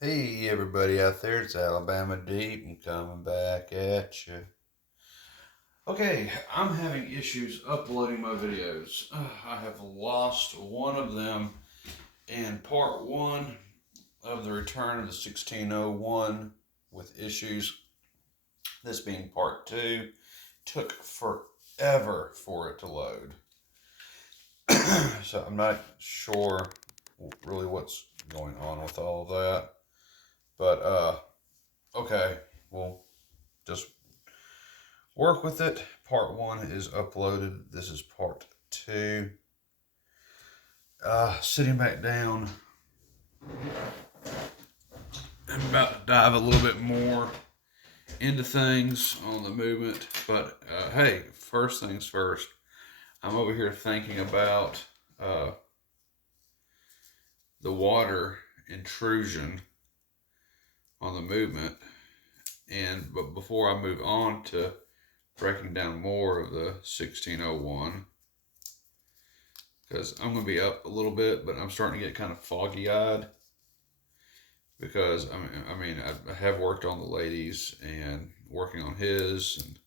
Hey everybody out there, it's Alabama Deep. I'm coming back at you. Okay, I'm having issues uploading my videos. I have lost one of them in part one of the return of the 1601 with issues. This being part two, took forever for it to load. So I'm not sure really what's going on with all of that. But okay, we'll just work with it. Part one is uploaded. This is part two. Sitting back down, I'm about to dive a little bit more into things on the movement. But hey, first things first, I'm over here thinking about uh, the water intrusion on the movement. But before I move on to breaking down more of the 1601, because I'm going to be up a little bit, but I'm starting to get kind of foggy eyed because I have worked on the ladies and working on his and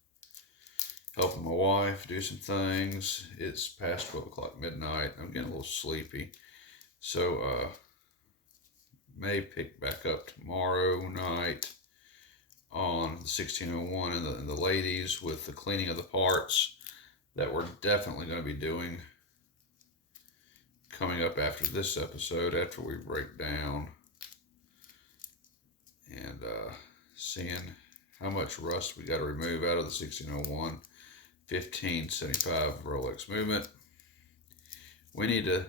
helping my wife do some things. It's past 12 o'clock midnight. I'm getting a little sleepy. So, may pick back up tomorrow night on the 1601 and the ladies with the cleaning of the parts that we're definitely going to be doing coming up after this episode, after we break down and seeing how much rust we got to remove out of the 1601 1575 Rolex movement. We need to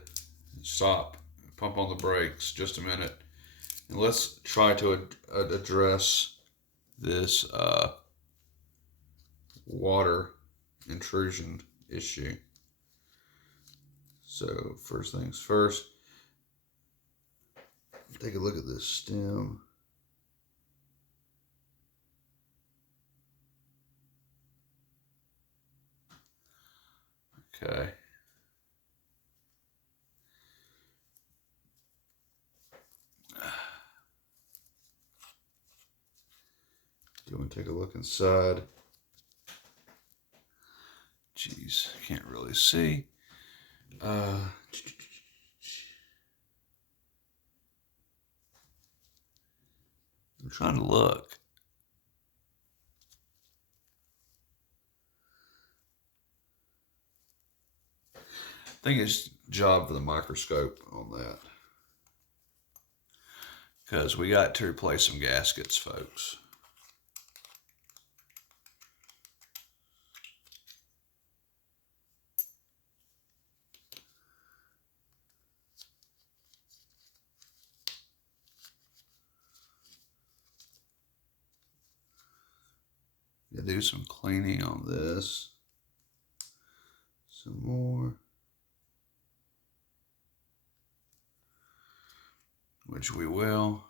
stop, pump on the brakes just a minute, and let's try to address this water intrusion issue. So first things first, take a look at this stem. Okay. Do you want to take a look inside? Jeez, can't really see. I'm trying to look. I think it's job for the microscope on that. Because we got to replace some gaskets, folks. Gotta do some cleaning on this. Some more. Which we will.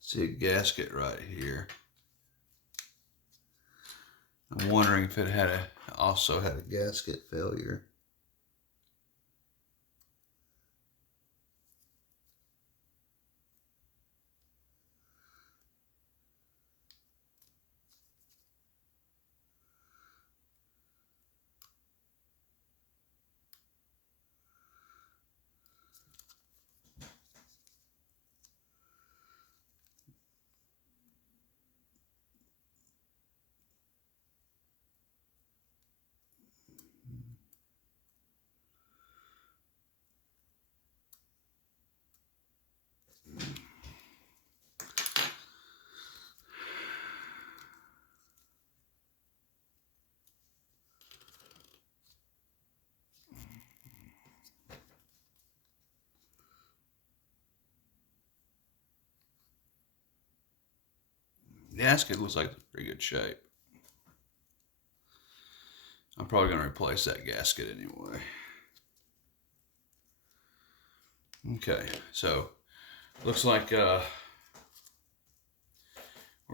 See a gasket right here. I'm wondering if it also had a gasket failure. The gasket looks like it's in pretty good shape. I'm probably going to replace that gasket anyway. Okay, so looks like we're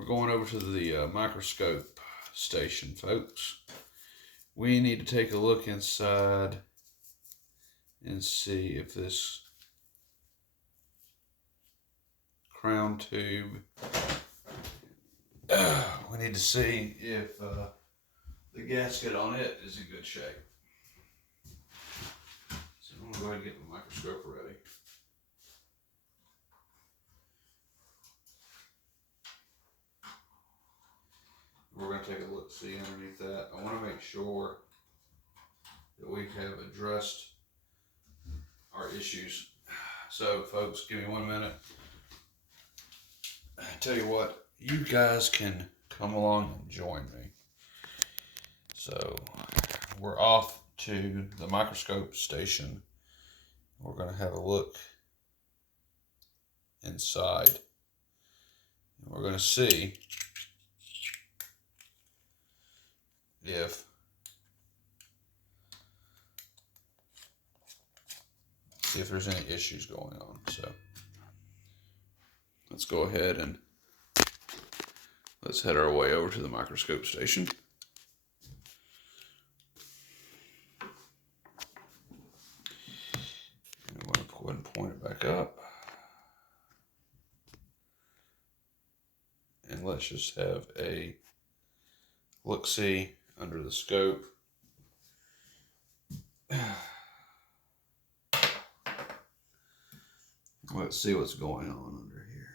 going over to the microscope station, folks. we need to take a look inside and see if this crown tube, we need to see if the gasket on it is in good shape. So I'm going to go ahead and get the microscope ready. We're going to take a look, see underneath that. I want to make sure that we have addressed our issues. So folks, give me 1 minute. I tell you what, you guys can come along and join me. So we're off to the microscope station. We're going to have a look inside. We're going to see if there's any issues going on. So let's go ahead and let's head our way over to the microscope station. And I'm going to go ahead and point it back up. And let's just have a look-see under the scope. Let's see what's going on under here.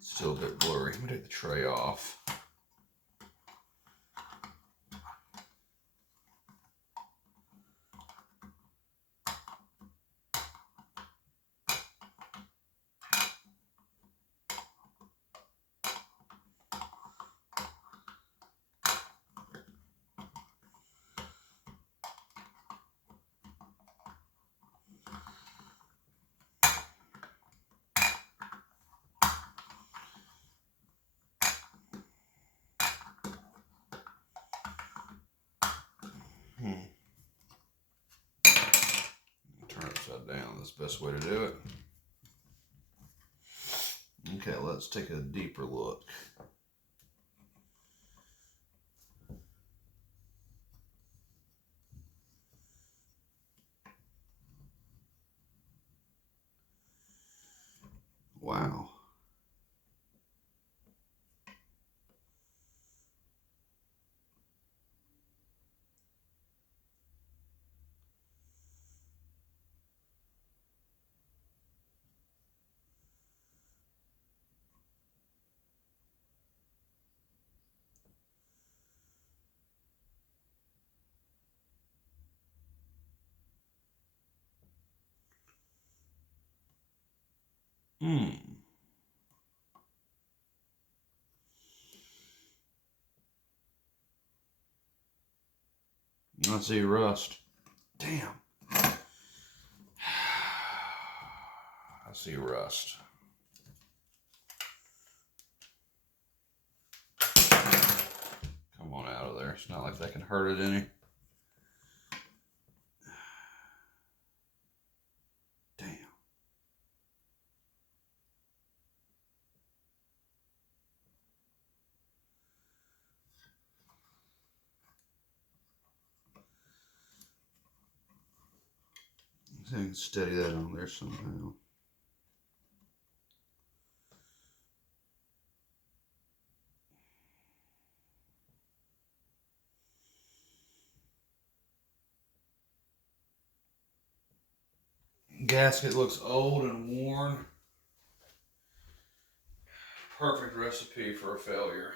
Still a bit blurry. I'm going to take the tray off. Turn it upside down. That's the best way to do it. Okay, let's take a deeper look. Wow. I see rust. Damn. I see rust. Come on out of there. It's not like that can hurt it any. Damn. I can steady that on there somehow. Gasket looks old and worn. Perfect recipe for a failure.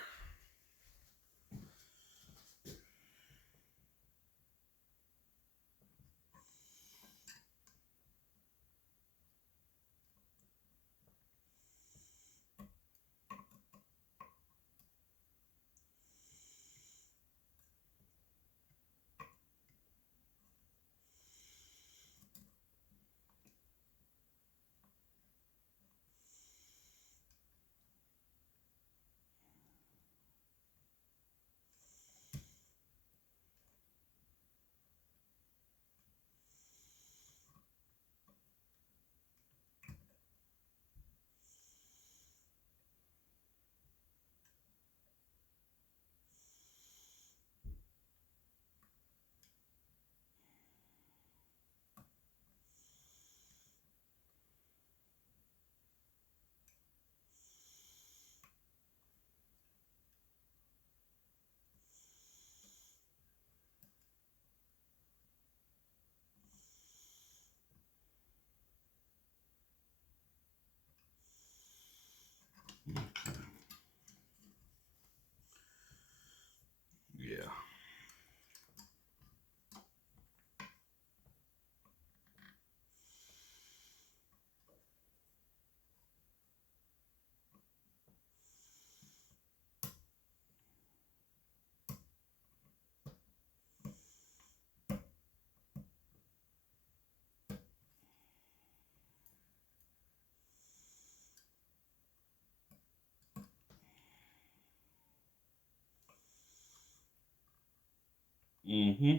Mm-hmm.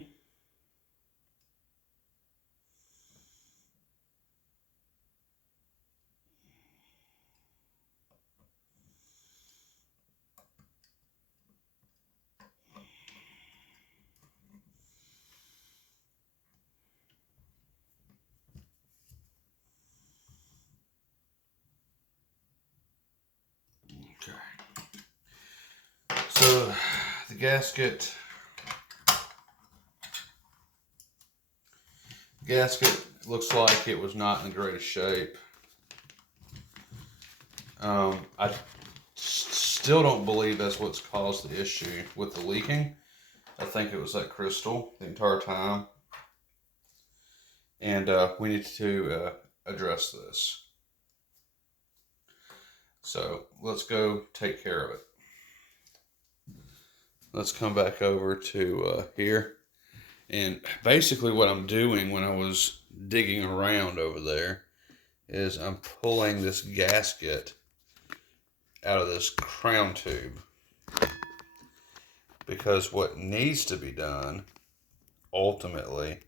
Okay. So the gasket looks like it was not in the greatest shape. I still don't believe that's what's caused the issue with the leaking. I think it was that crystal the entire time. And we need to address this. So let's go take care of it. Let's come back over to here. And basically what I'm doing when I was digging around over there is I'm pulling this gasket out of this crown tube. Because what needs to be done, ultimately,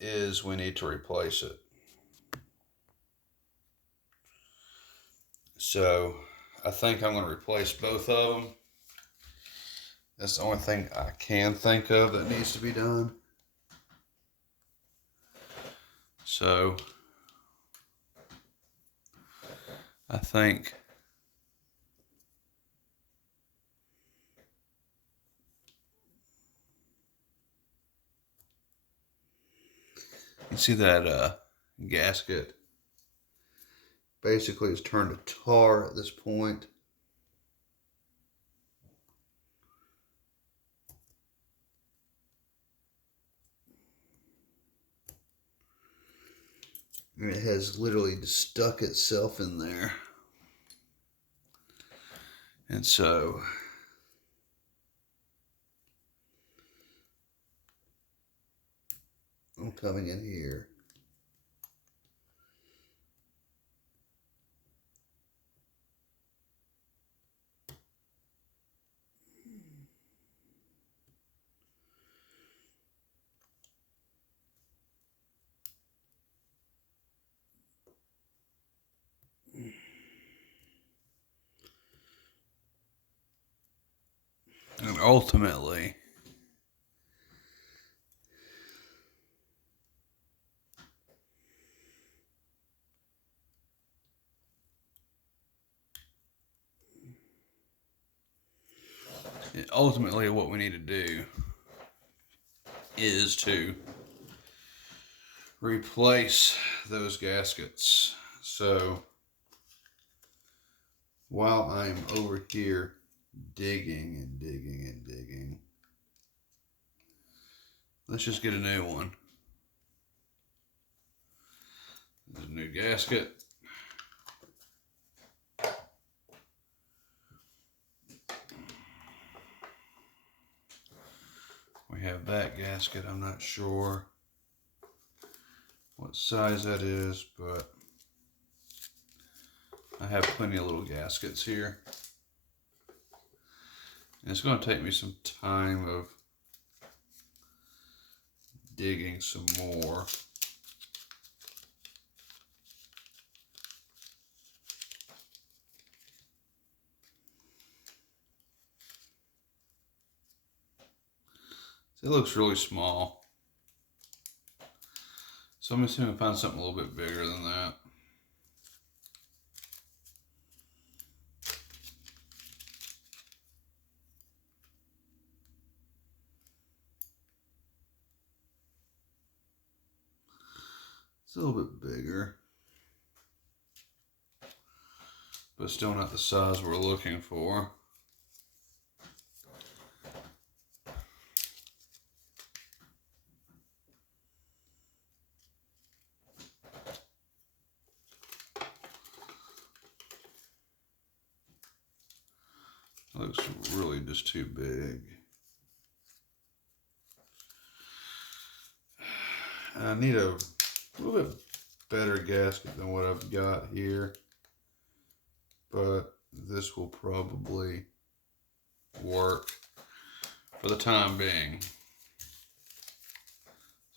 is we need to replace it. So I think I'm going to replace both of them. That's the only thing I can think of that needs to be done. So I think you see that gasket basically is turned to tar at this point. And it has literally just stuck itself in there. And so I'm coming in here. And ultimately, what we need to do is to replace those gaskets. So while I'm over here digging and digging and digging, let's just get a new one. There's a new gasket. We have that gasket. I'm not sure what size that is, but I have plenty of little gaskets here. And it's going to take me some time of digging some more. It looks really small. So I'm going to see if I can find something a little bit bigger than that. It's a little bit bigger, but still not the size we're looking for. It looks really just too big. I need a little bit better gasket than what I've got here, but this will probably work for the time being.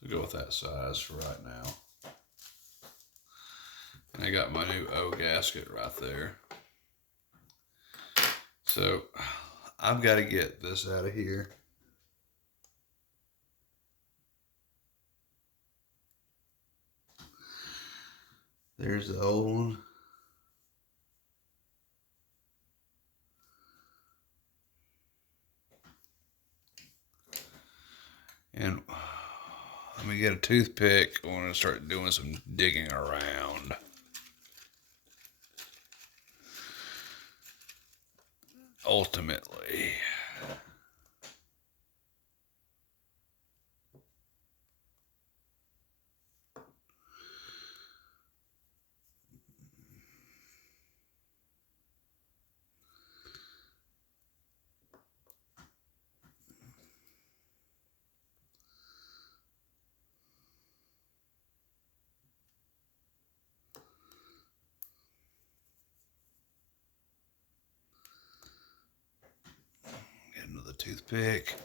So go with that size for right now. And I got my new O gasket right there. So I've got to get this out of here. There's the old one. And let me get a toothpick. I want to start doing some digging around. Ultimately. Get another toothpick.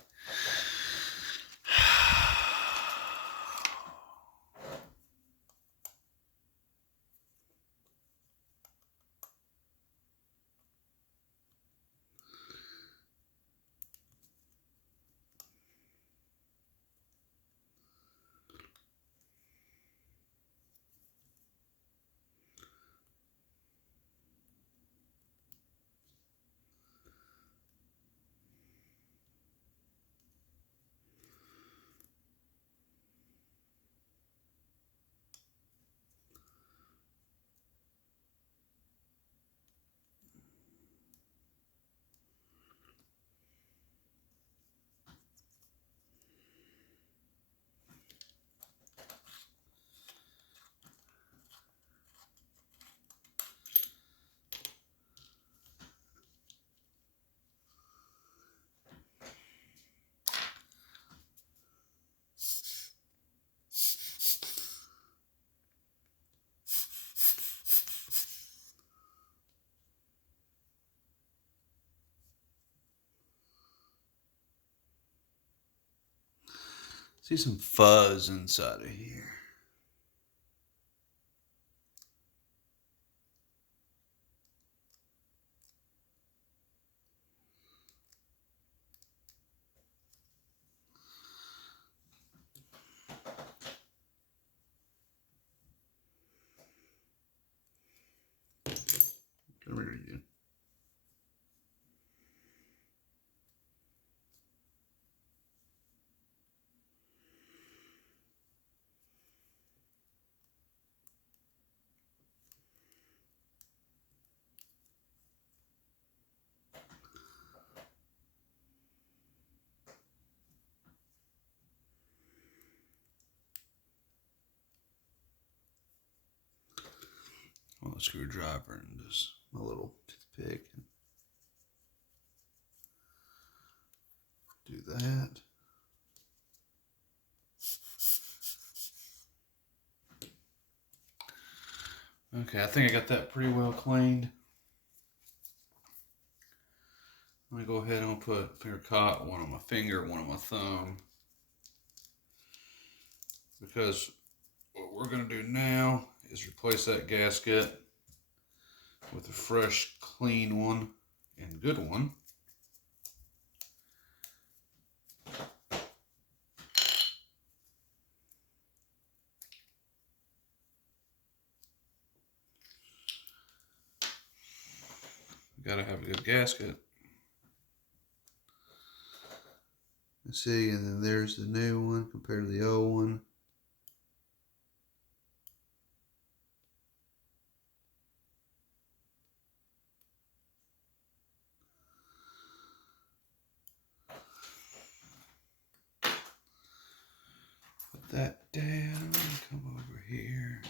See some fuzz inside of here. Come here again. Well, a screwdriver and just a little toothpick. Do that. Okay, I think I got that pretty well cleaned. Let me go ahead and put finger caught, one on my finger, one on my thumb. Because what we're going to do now is replace that gasket with a fresh, clean one and good one. Gotta have a good gasket. Let's see, and then there's the new one compared to the old one. Put that down, come over here.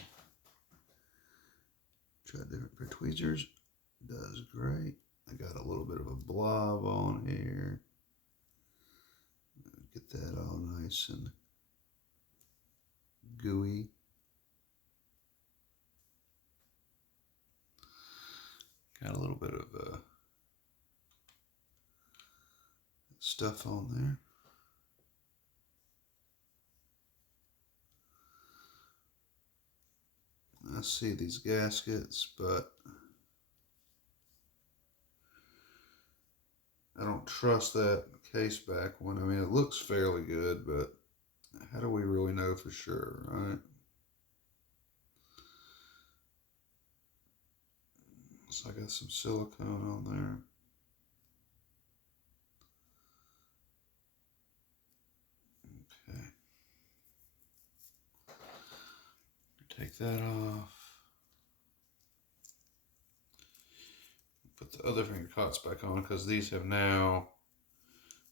Try different for tweezers. Does great. I got a little bit of a blob on here. Get that all nice and gooey. Got a little bit of stuff on there. I see these gaskets, but I don't trust that case back one. I mean, it looks fairly good, but how do we really know for sure, right? So I got some silicone on there. Okay. Take that off. Put the other finger cots back on because these have now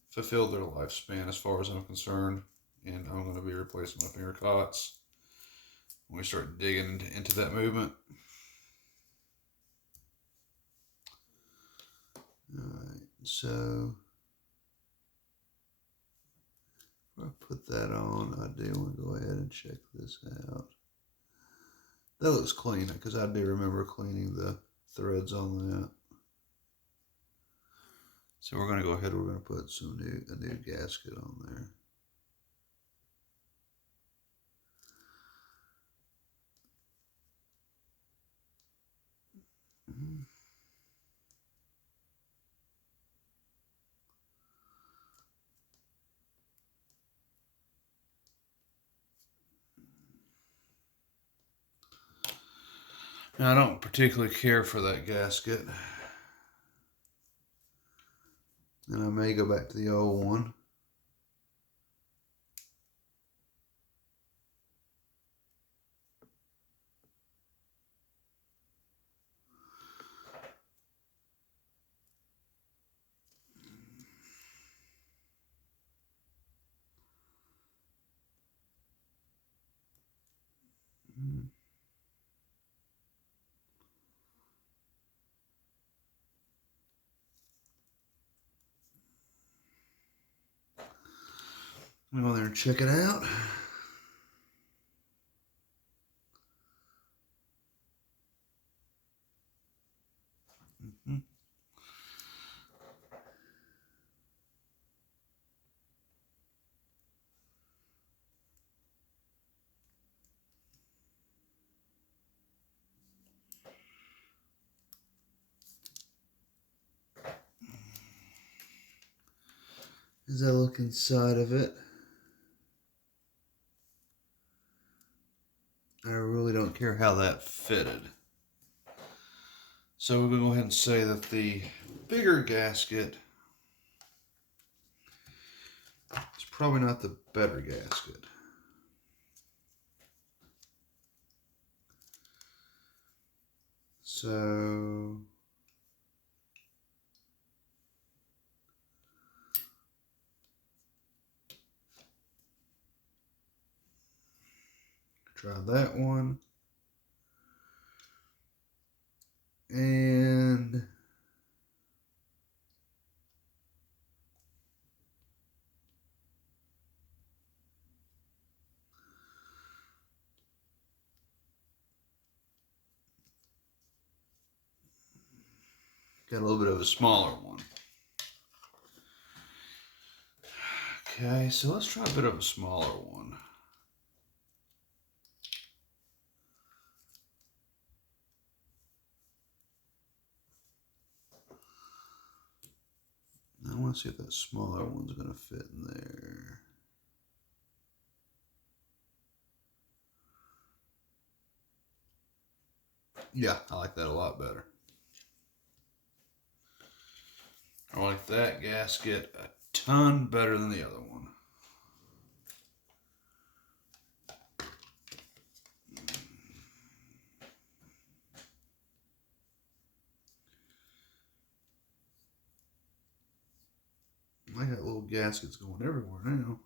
fulfilled their lifespan as far as I'm concerned. And I'm going to be replacing my finger cots when we start digging into that movement. Alright, so if I put that on, I do want to go ahead and check this out. That looks clean because I do remember cleaning the threads on that. So we're going to go ahead, we're going to put a new gasket on there. Now, I don't particularly care for that gasket. And I may go back to the old one. I'm going there and check it out. As I look inside of it, I really don't care how that fitted. So we're going to go ahead and say that the bigger gasket is probably not the better gasket. So try that one. And got a little bit of a smaller one. Okay, so let's try a bit of a smaller one. I want to see if that smaller one's going to fit in there. Yeah, I like that a lot better. I like that gasket a ton better than the other one. I got little gaskets going everywhere now.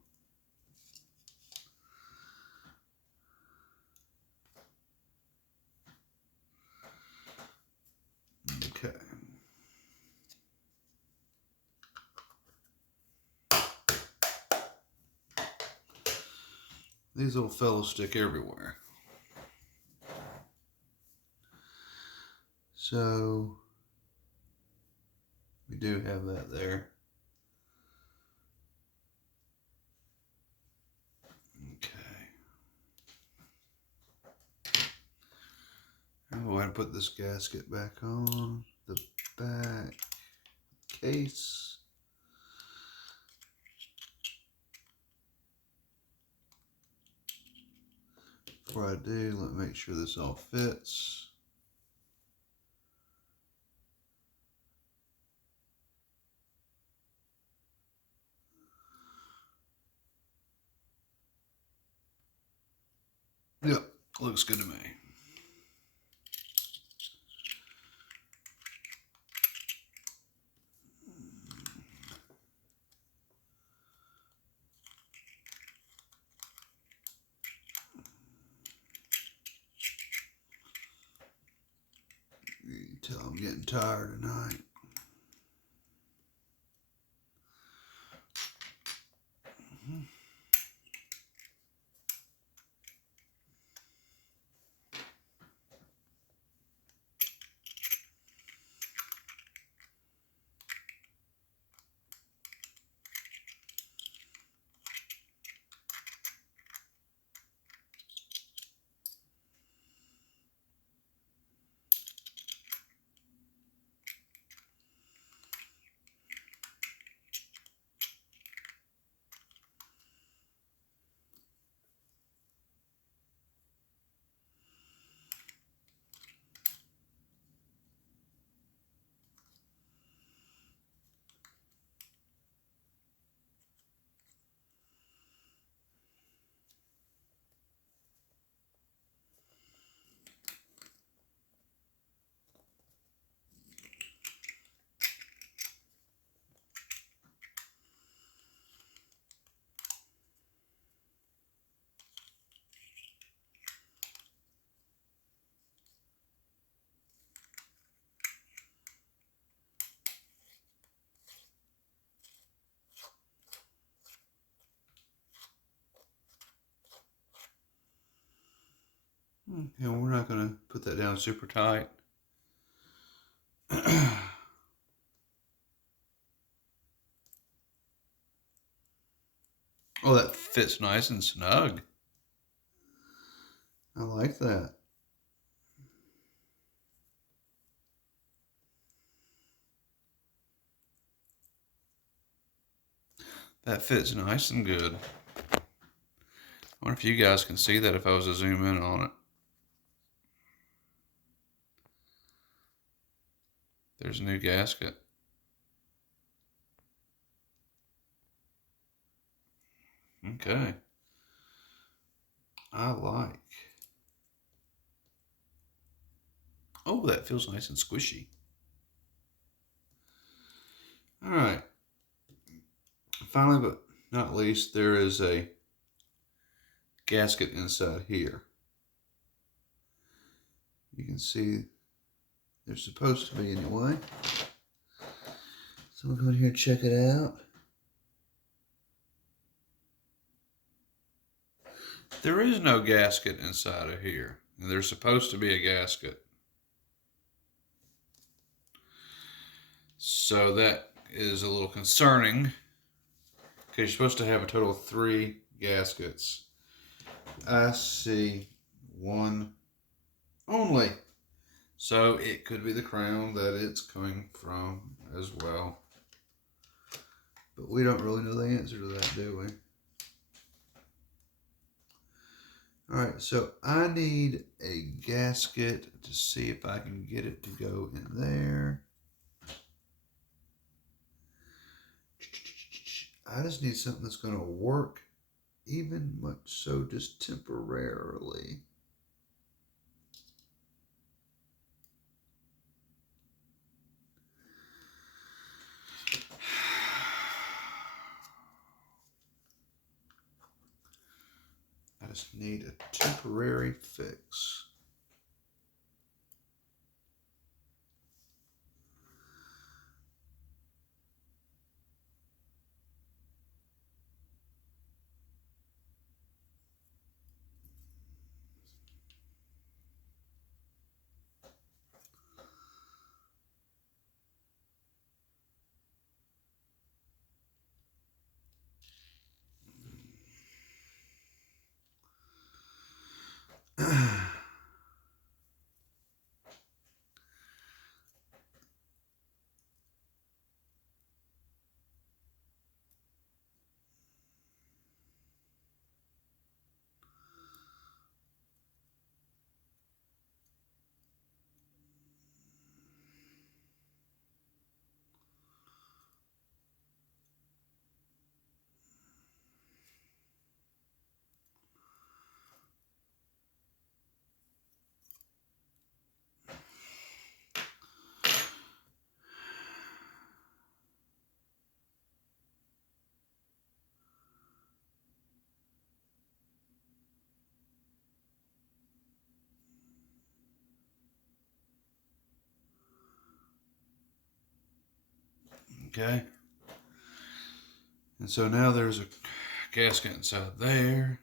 Okay. These little fellows stick everywhere. So we do have that there. Go ahead and put this gasket back on the back case. Before I do, let me make sure this all fits. Yep, looks good to me. You can tell I'm getting tired tonight. And we're not going to put that down super tight. Oh, that fits nice and snug. I like that. That fits nice and good. I wonder if you guys can see that if I was to zoom in on it. There's a new gasket. Okay. I like. Oh, that feels nice and squishy. All right. Finally, but not least, there is a gasket inside here. You can see there's supposed to be anyway. So we'll go in here and check it out. There is no gasket inside of here. And there's supposed to be a gasket. So that is a little concerning, because you're supposed to have a total of 3 gaskets. I see one only. So it could be the crown that it's coming from as well. But we don't really know the answer to that, do we? Alright, so I need a gasket to see if I can get it to go in there. I just need something that's going to work, even much so just temporarily. I just need a temporary fix. Okay. And so now there's a gasket inside there.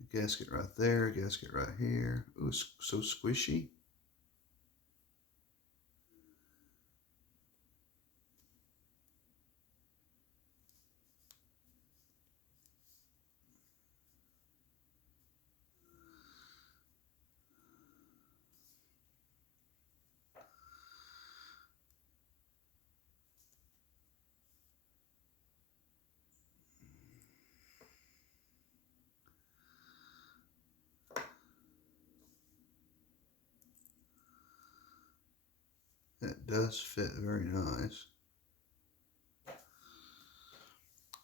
A gasket right there. A gasket right here. Ooh, it's so squishy. That does fit very nice.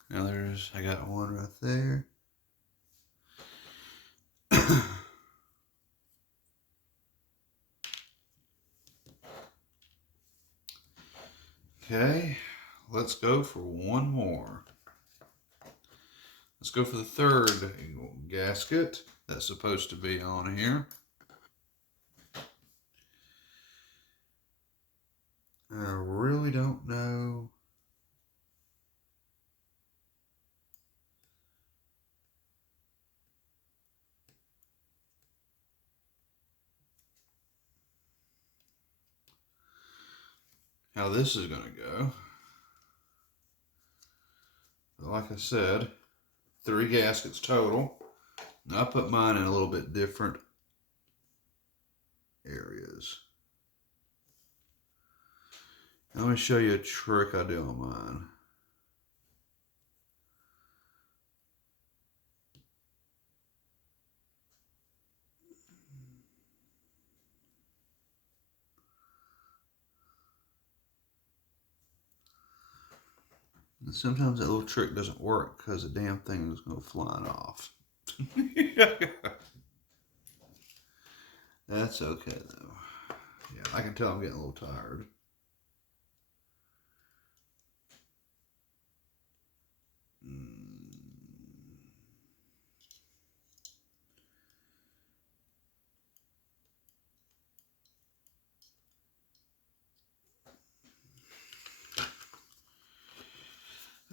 Now I got one right there. Okay, let's go for one more. Let's go for the third gasket that's supposed to be on here. I really don't know. How this is going to go. But like I said, 3 gaskets total. Now I put mine in a little bit different areas. Now let me show you a trick I do on mine. And sometimes that little trick doesn't work because the damn thing is going to flying off. That's okay though. Yeah, I can tell I'm getting a little tired.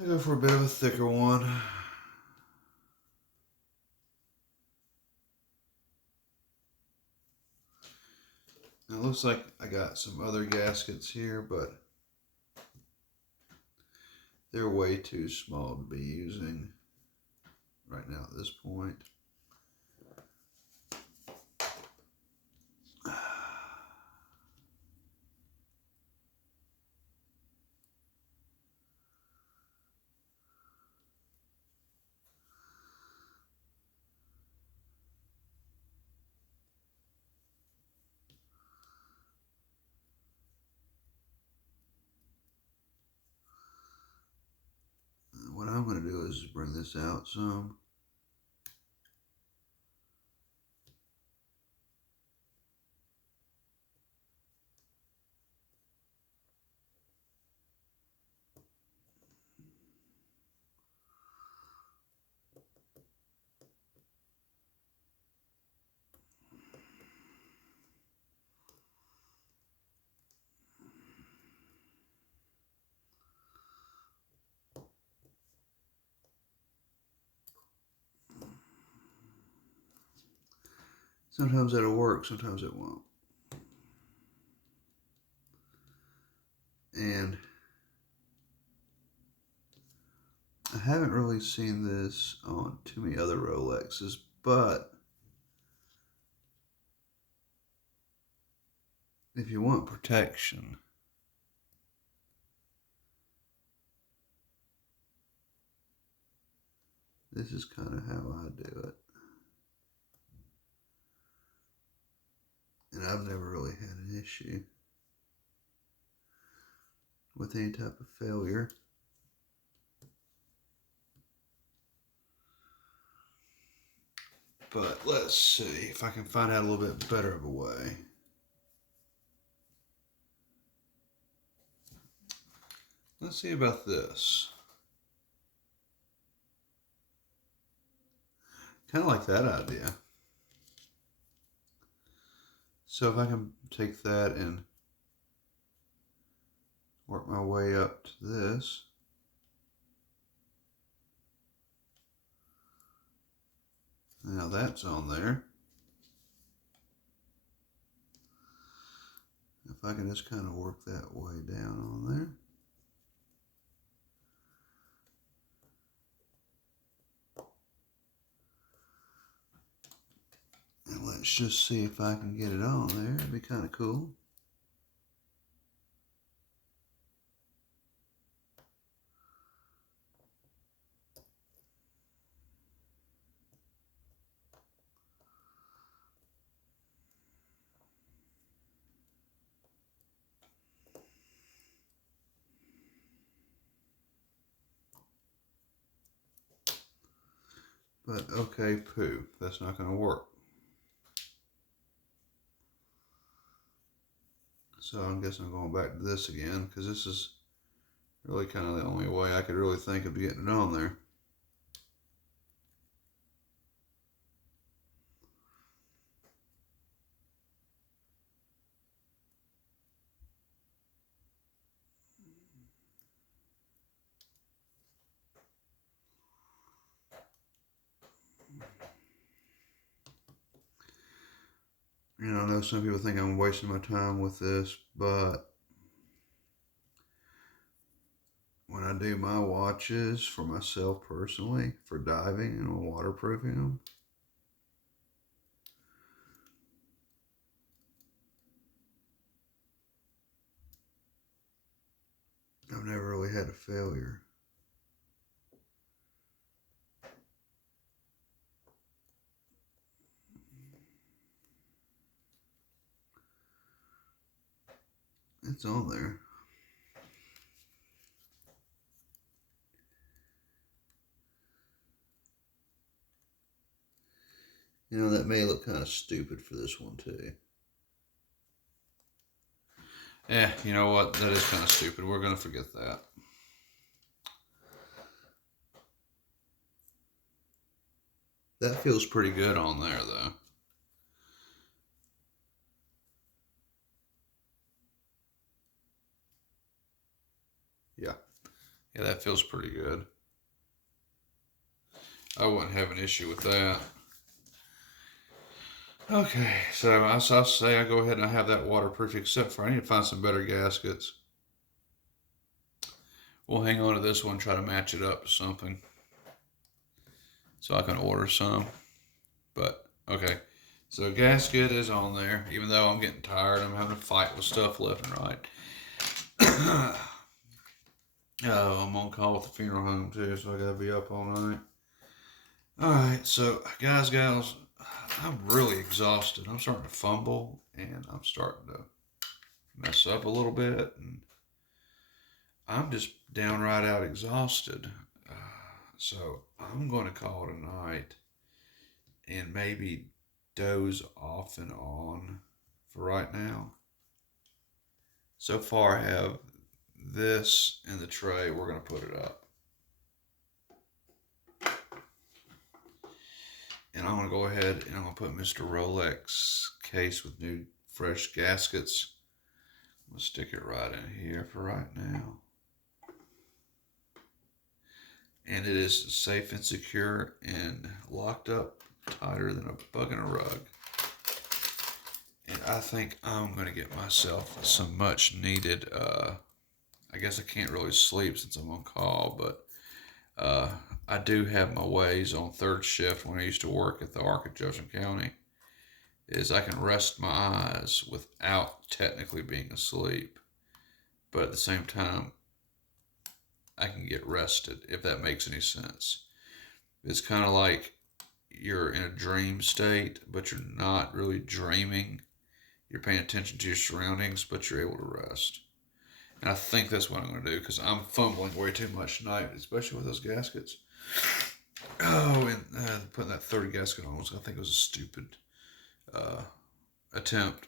I go for a bit of a thicker one. Now it looks like I got some other gaskets here, but they're way too small to be using right now at this point. What I'm going to do is bring this out some. Sometimes that'll work, sometimes it won't. And I haven't really seen this on too many other Rolexes, but if you want protection, this is kind of how I do it. And I've never really had an issue with any type of failure. But let's see if I can find out a little bit better of a way. Let's see about this. Kind of like that idea. So if I can take that and work my way up to this. Now that's on there. If I can just kind of work that way down on there. And let's just see if I can get it on there. It'd be kind of cool. But okay, poo. That's not going to work. So I guess I'm going back to this again, because this is really kind of the only way I could really think of getting it on there. You know, I know some people think I'm wasting my time with this, but when I do my watches for myself personally, for diving and waterproofing them, I've never really had a failure. It's on there. You know, that may look kind of stupid for this one too. You know what? That is kind of stupid. We're going to forget that. That feels pretty good on there, though. Yeah, that feels pretty good. I wouldn't have an issue with that. Okay, so I'll say I go ahead and I have that waterproof, except for I need to find some better gaskets. We'll hang on to this one, try to match it up to something, so I can order some. But, okay, so gasket is on there, even though I'm getting tired. I'm having to fight with stuff left and right. I'm on call with the funeral home, too, so I gotta be up all night. Alright, so, guys, gals, I'm really exhausted. I'm starting to fumble, and I'm starting to mess up a little bit, and I'm just downright out exhausted. So I'm going to call it a night and maybe doze off and on for right now. So far, I have this in the tray. We're going to put it up. And I'm going to go ahead and I'm going to put Mr. Rolex case with new fresh gaskets. I'm going to stick it right in here for right now. And it is safe and secure and locked up tighter than a bug in a rug. And I think I'm going to get myself some much needed, I guess I can't really sleep since I'm on call, but I do have my ways on third shift when I used to work at the Ark of Jefferson County, is I can rest my eyes without technically being asleep, but at the same time, I can get rested, if that makes any sense. It's kind of like you're in a dream state, but you're not really dreaming. You're paying attention to your surroundings, but you're able to rest. And I think that's what I'm going to do, because I'm fumbling way too much tonight, especially with those gaskets. Oh, and putting that 30 gasket on, I think it was a stupid attempt,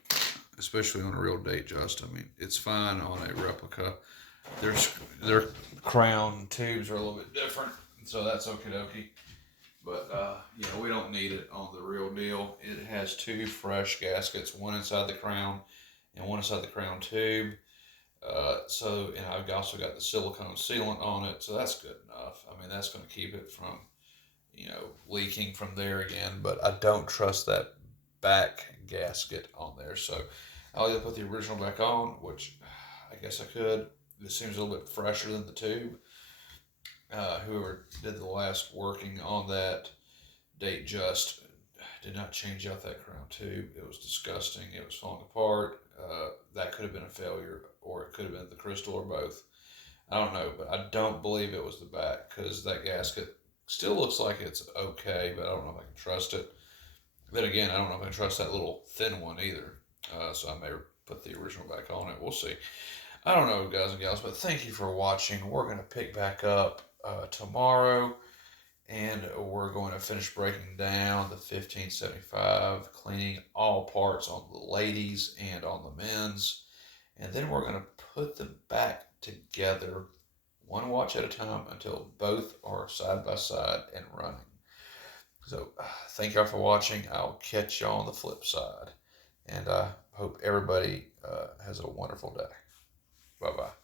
especially on a real date just. I mean, it's fine on a replica. Their crown tubes are a little bit different, so that's okie dokie. But, we don't need it on the real deal. It has two fresh gaskets, one inside the crown and one inside the crown tube. And I've also got the silicone sealant on it, so that's good enough. I mean, that's going to keep it from, leaking from there again. But I don't trust that back gasket on there, so I'll either put the original back on, which I guess I could. This seems a little bit fresher than the tube. Whoever did the last working on that date just did not change out that crown tube. It was disgusting. It was falling apart. That could have been a failure, or it could have been the crystal, or both. I don't know, but I don't believe it was the back because that gasket still looks like it's okay, but I don't know if I can trust it. Then again, I don't know if I can trust that little thin one either. So I may put the original back on it. We'll see. I don't know, guys and gals, but thank you for watching. We're going to pick back up tomorrow, and we're going to finish breaking down the 1575, cleaning all parts on the ladies and on the men's. And then we're going to put them back together one watch at a time until both are side by side and running. So thank y'all for watching. I'll catch y'all on the flip side. And I hope everybody has a wonderful day. Bye-bye.